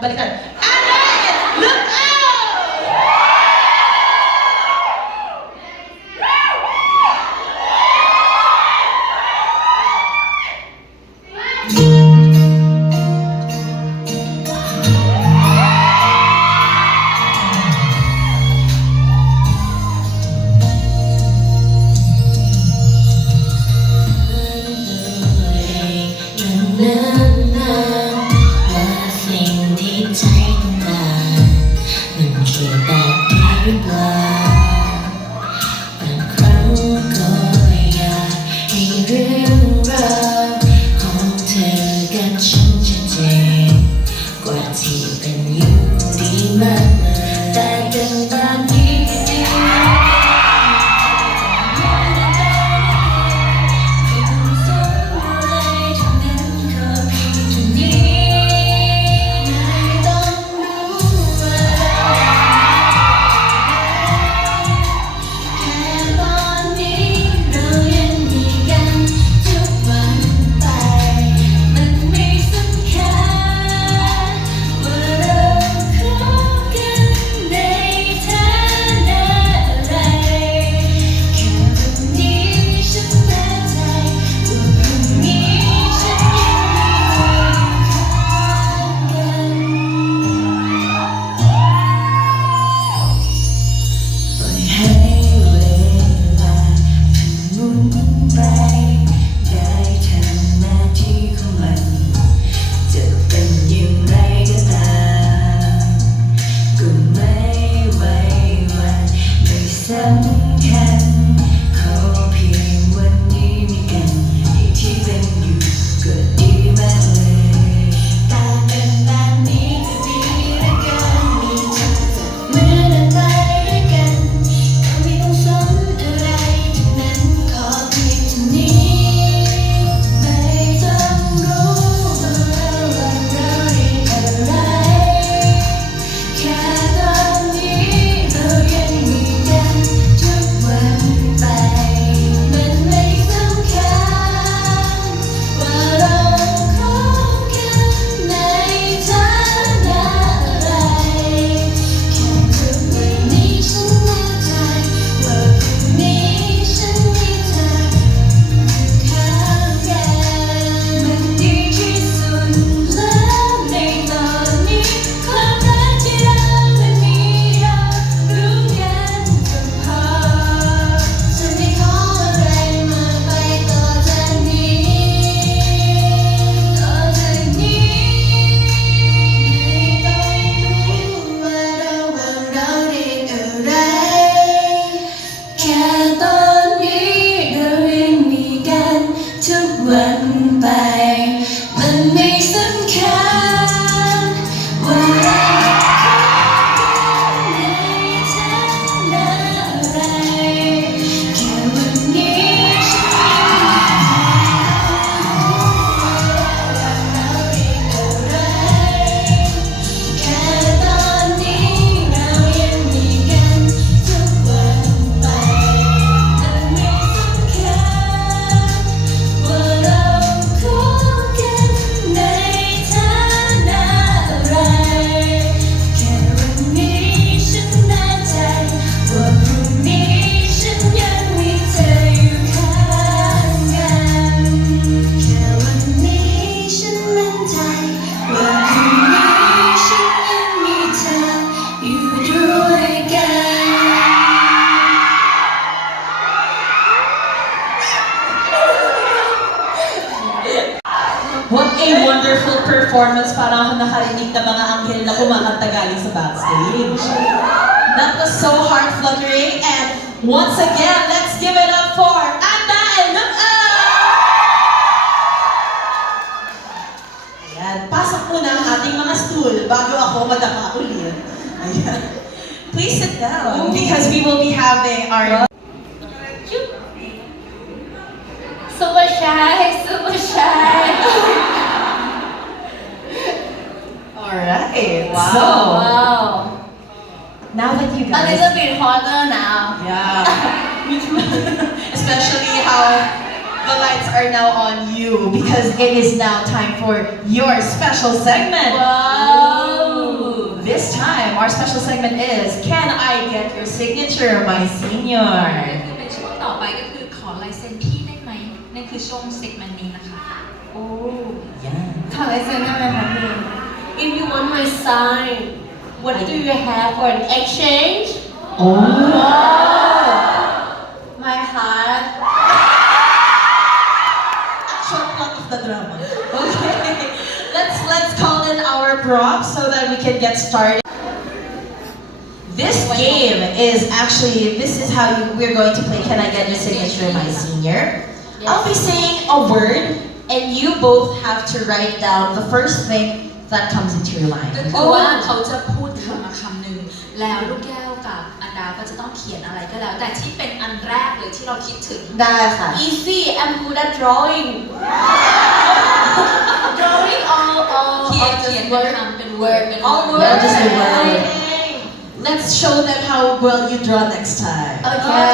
balikan. Annette, look out! What a wonderful performance. Parang ako nakarinig na mga anghel na kumakanta galing sa backstage. That was so heart-fluttering. And once again, let's give it up for Anda and Nuka! Ayan, pasok muna ang ating mga stool bago ako madama ulit. Ayan. Please sit down because we will be having our... Super shy, super shy. Alright, Wow. so Wow. now that you A guys... little bit hotter now. Yeah. Especially how the lights are now on you because it is now time for your special segment. Wow. This time, our special segment is Can I Get Your Signature, My Senior? คือเป็นช่วงต่อไปก็คือขอลายเซ็นพี่ได้ไหมนั่นคือช่วงเซกเมนต์นี้นะคะ Oh. Yeah. ขอลายเซ็นได้ไหมคะพี่ If you want my sign, what do you have for an exchange? Oh. My heart. Short plot of the drama. Okay. Let's call in our props so that we can get started. This game is actually, this is how we're going to play Can I Get Your Signature, My Senior? I'll be saying a word and you both have to write down the first thing that comes into your ก็ mind. คือว่าเขาจะพูดคำมาคำหนึ่งแล้วลูกแก้วกับอันดาก็จะต้องเขียนอะไรก็แล้ว แต่ที่เป็นอันแรกเลยที่เราคิดถึง ได้ค่ะ Easy, I'm good at drawing. Drawing all เขียน of เขียน the เป็น word. คำเป็น word เป็น All word Yeah, just a words. word. Okay. Let's show them how well you draw next time. ก็คือ Okay.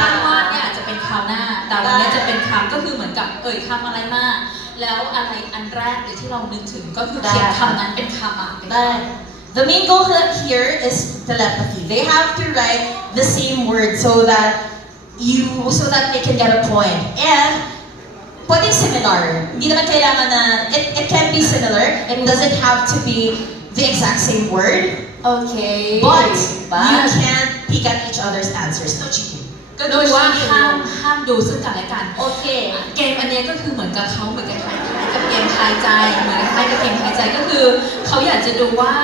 ท่านวาดเนี่ยอาจจะเป็นคราวหน้า แต่วันนี้จะเป็นคำก็คือเหมือนกับคำอะไรมา แล้วอะไรอันแรกเลยที่เรานึกถึงก็คือเขียนคำนั้นเป็นคำอ่ะเป็นคำ ได้ The main goal here is telepathy. They have to write the same word so that they can get a point. And pwedeng similar. Hindi naman kailangan na it can be similar. It doesn't have to be the exact same word. Okay. But you can't peek at each other's answers. No cheating. ก็คือว่าห้ามดูซึ่งกันและกัน โอเค เกมอันเนี้ยก็คือเหมือนกับเขาเหมือนกับคล้ายๆกับเกมทายใจเหมือนกับคล้ายกับเกมทายใจก็คือเขาอยากจะดูว่า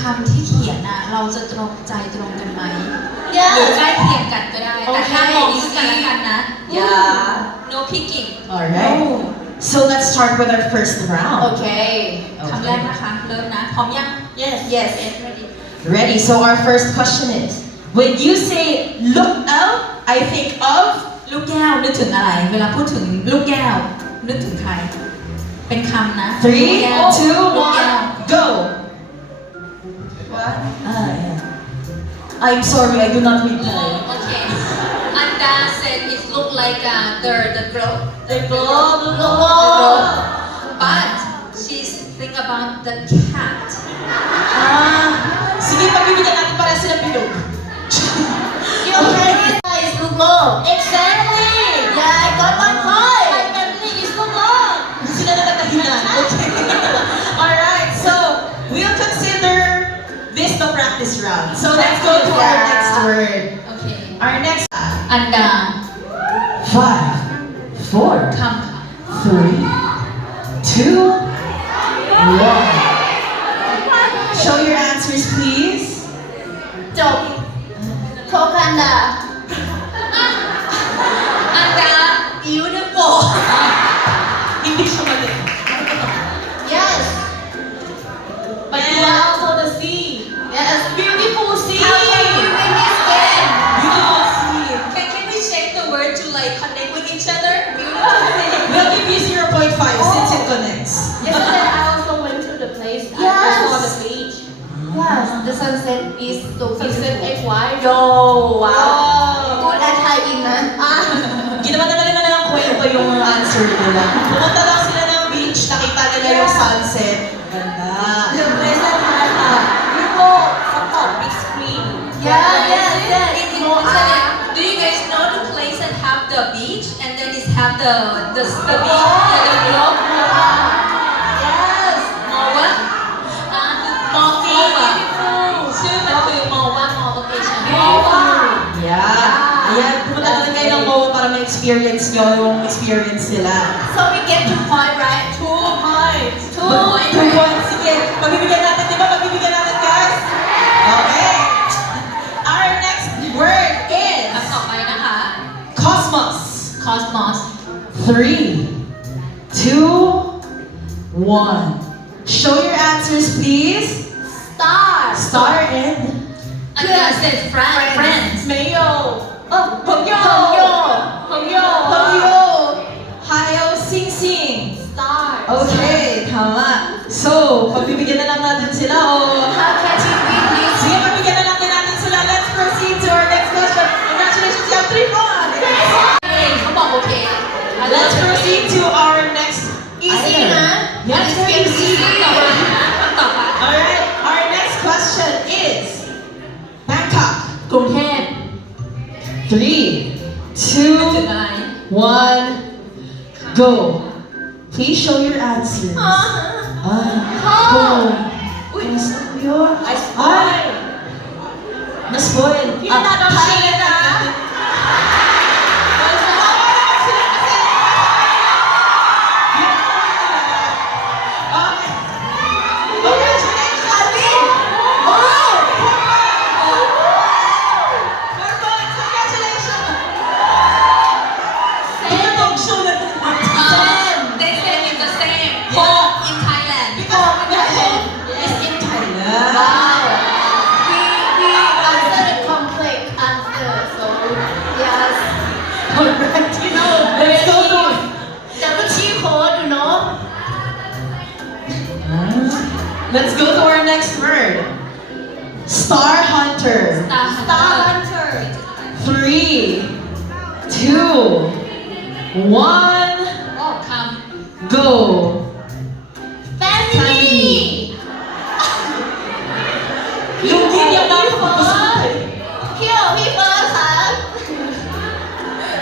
คำที่เขียนน่ะเราจะตรงใจตรงกันไหม Yes. หรือใกล้เคียงกันก็ได้ แต่ถ้ามอง Okay, ซึ่งกันและกันนะ Yeah. no picking Alright. So let's start with our first round. Okay. คำแรกนะคะเริ่มนะพร้อมยัง Yes. Yes ready Ready. So our first question is, when you say look out, I think of ลูกแก้วนึกถึงอะไร เวลาพูดถึงลูกแก้วนึกถึงใคร เป็นคำนะ 3, ลูกแก้ว 2, ลูกแก้ว 1, go. What? Yeah. I'm sorry, I do not read Thai. Okay. Anda said it look like the globe. The globe. The The globe. globe. But she's think about the cat. Sige, pagbibigyan natin para silang bilog. Your family is the globe. Exactly. Yeah, I got my point. My family is the globe. Sila na natahinan. Okay. Alright, so we'll consider this the practice round. So let's go to our next word. Okay. Our next อันดา 5, 4, คำค่ะ 3, 2, 1. Show your answers, please. จบโคกันดา อันดา beautiful. Hindi siya mali. Yes. But you are also the sea. Yes. Beautiful sea. How can we win this game? Beautiful sea. Can we change the word to like connect with each other? Beautiful. We'll give you 0.5 since it connects. Yesterday I also went to the place. I saw the beach. Yes, the sunset is so sunset XY. Yo, wow. Good at Thai na. Ginawa na nila ng kwento yung answer nila. Pumunta daw sila ng beach, nakita nila yung sunset. Ganda. The place that has you go support big screen. Yeah, yes, yes. No, do you guys know the place that have the beach and then it have the beach, the globe? Yes. มอวะมอฟีชื่อมันคือมอวะมอโอเคใช่ไหม Yeah. Ayan, pumunta na kayo ng MOA para ma-experience nyo yung experience nila. So we get 2 points, right? 2 points. 2 points. Sige, pagbibigyan natin, di ba? Pagbibigyan natin, guys? Okay. Our next word คำ is ต่อไปนะคะ cosmos. cosmos 3, 2, 1. Show your answers, please. Star. Star and อันดา said friends 没有。朋友。Hayo Sing Sing. Star. Okay, tama. So, pagbibigyan na lang natin sila o... How can you win this? Sige, pagbigyan na lang din natin sila. Let's proceed to our next question. Congratulations, you have 3 points. เขาบอกโอเค Let's proceed to our next Easy item. na? Yes, very easy. ต่อไป Alright, our next 3, 2, 1, go. Please show your answers. Go. Uy. Yun. I spoil. Na-spoil. You're not on shit, Okay. Congratulations! Itong show na to. They said it's the same. Home in Thailand. Because the home is in Thailand. We answered a complex answer, so yes. Alright. Let's go to Double cheat code, you know. Let's go to our next word. Star Hunter. Star Hunter. 3, 2, 1, Oh, come. go. Family. Yung ganyan na ako papasakay. พี่โอพี่เฟิร์สค่ะ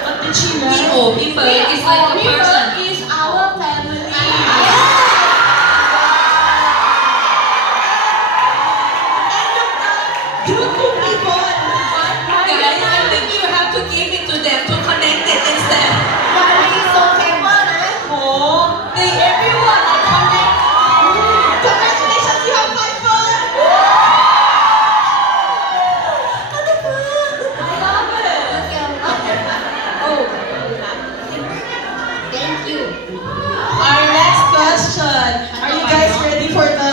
What did she P.O. write? P. First is like a พี่เฟิร์ person. ส is our family Group of people. Guys, I think you have to give it to them to connect it instead. วารีโซเคเบิลนะ Oh, They everyone are connect. congratulations, you have 5 fun. I love it oh thank you Our next question. Are you guys ready for the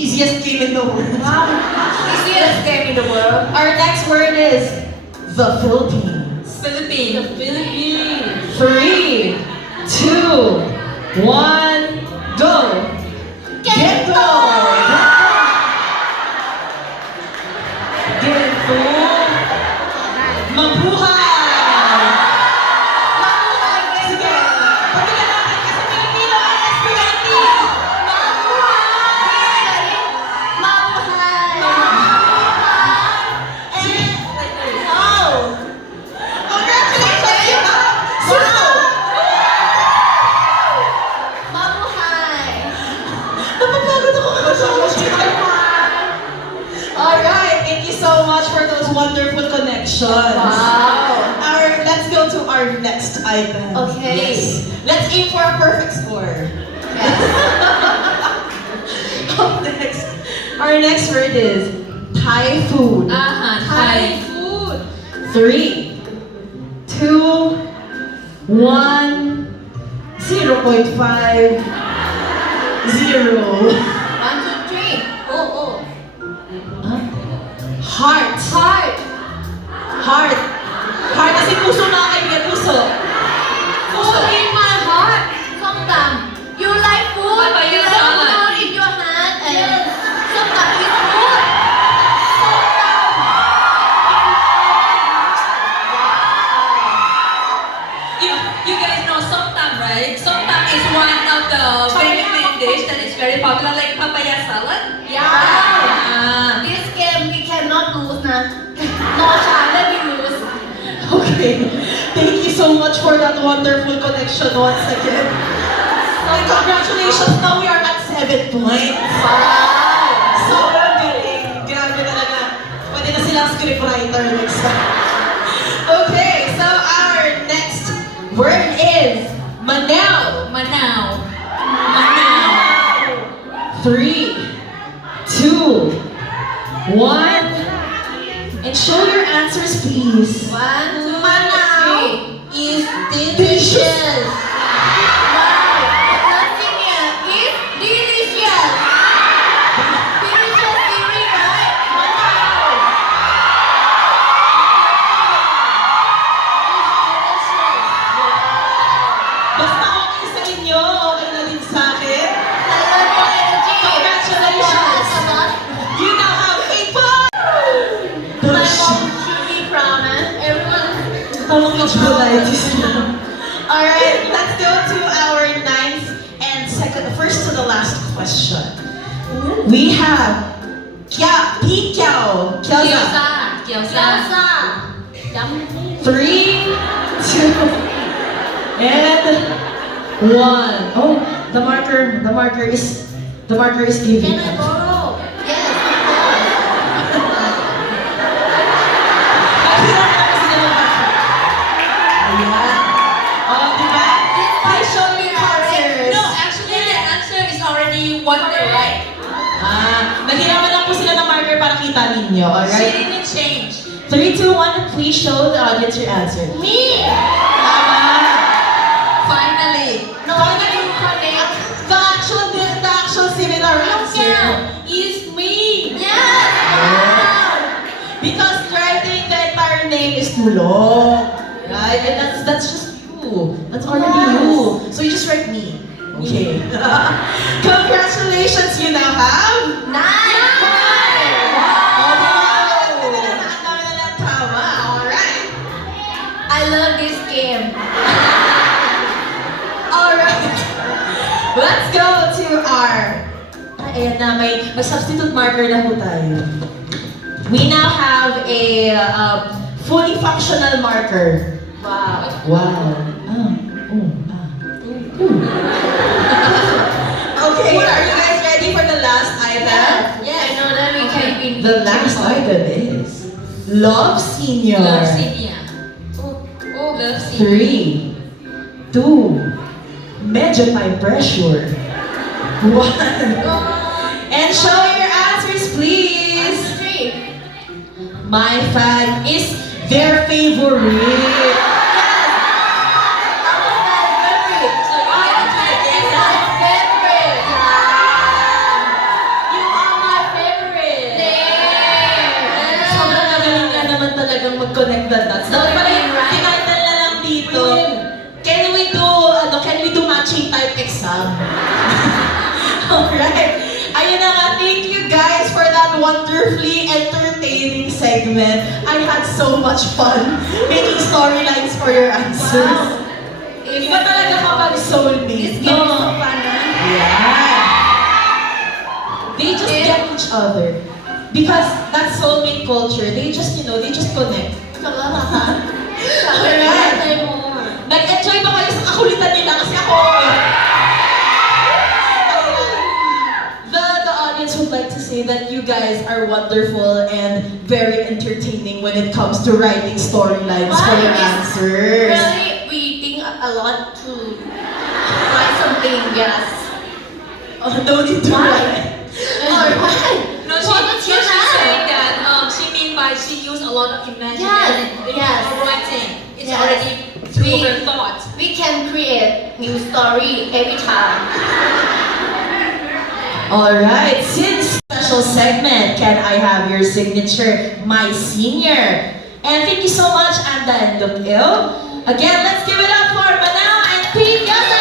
easiest game in the world? easiest game in the world Our next word is the Philippines. Philippines. Philippines 3, 2, 1, go. Ghetto. Ghetto. Mabuhay. Sige. Pagkakas natin kasi Pilipino ay spaghetti. Congratulations, you have suso. Napapagod ako kakasama si Alright, thank you so much for those wonderful connections. Let's go to our next item. Okay. Yes. Let's aim for a perfect score. Up next, our next word is Thai food. อาหารไทย food 3, 2, 1, 0.5, 0. 1 2 3 oh Heart. heart Heart. Heart kasi puso na kaibigan, puso. food in my heart ส้มตำ you like food Papaya you like salad. food in your heart and ส้มตำ is food ส้มตำ You guys know somtam, right? Somtam is one of the very main dish that is very popular, like papaya salad. yeah this game we cannot lose นะ no chance that we lose Okay. Thank you so much for that wonderful connection once again. And congratulations, now we are at 7 points. wow Sobrang galing. Grabe talaga. Pwede na silang scriptwriter next time. Okay, so our next word is Manao. Manao. Manao. 3, 2, 1. And show your answers, please. 1 2 3 is Delicious. wow nothing here is delicious delicious theory right wow Basta okay sa inyo, okay na din sa akin. I love your energy Congratulations. Support us a lot. You now have 8 points. My mom should be proud, man. Everyone. Talong visualities na. Alright, let's go to our ninth and first to the last question. We have Pikyao. Kyoza. Gyoza. Gyoza. Gyoza. 3, 2, and 1. Oh, the marker is giving. Can I borrow? Yes. Ayan. Oh, diba? Please show me your answers. No, actually, the answer is already one day right. Naghirapan lang po sila ng marker para kita ninyo, She alright? didn't change. 3, 2, 1, please show the audience your answer. Me. Tama. Finally. No, you connect. The actual similar answer Is me. Yes. because writing the entire name is too long, right? And that's just you. That's already you. So you just write me. Okay. Congratulations, you now have. Nice. Alright. I love this game. Alright. Let's go to our... Ayan na, may substitute marker na po tayo. We now have a fully functional marker. Wow. Wow. Okay, are you guys ready for the last item? Yes. I know that we can be. The last item is Love Senior. Love Senior. Oh, Love Senior. 3, 2, medyo time pressure. 1. And show your answers, please. My fan is their favorite. So you get to try again. Sobrang magaling nga naman talagang mag-connect the dots. Dapat pala yung tinitle na lang dito. Can we do matching type exam? Alright. Ayun na nga, thank you guys for that wonderfully entertaining segment. I had so much fun making storylines for your answers. Iba talaga kapag soulmate. This game is so fun, huh? Yeah. They just get each other. Because that soulmate culture, they just connect. Alright. Nag-enjoy ba kayo sa kakulitan nila? Kasi ako, the audience would like to say that you guys are wonderful and very entertaining when it comes to writing storylines for your answers. Really, we think a lot to write something, yes. Oh, no need to write. Alright. No, she's saying that she mean by she used a lot of imagination Yes. for writing. It's Yes. already through her thoughts. We can create new story every time. Alright, since special segment, can I have your signature, my senior? And thank you so much, Anda and Lukil. Again, let's give it up for Manao and Pete Yasa!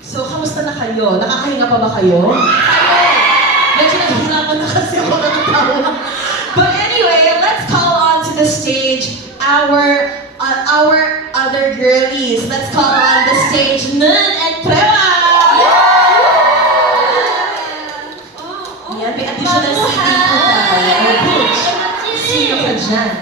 So, kamusta na kayo? Nakakahinga pa ba kayo? Medyo naghihirapan na kasi ako nakatawa. But anyway, let's call on to the stage our other girlies. Let's call on the stage Nun and Prema! Yan, may additional seating po tayo. Sino ka dyan?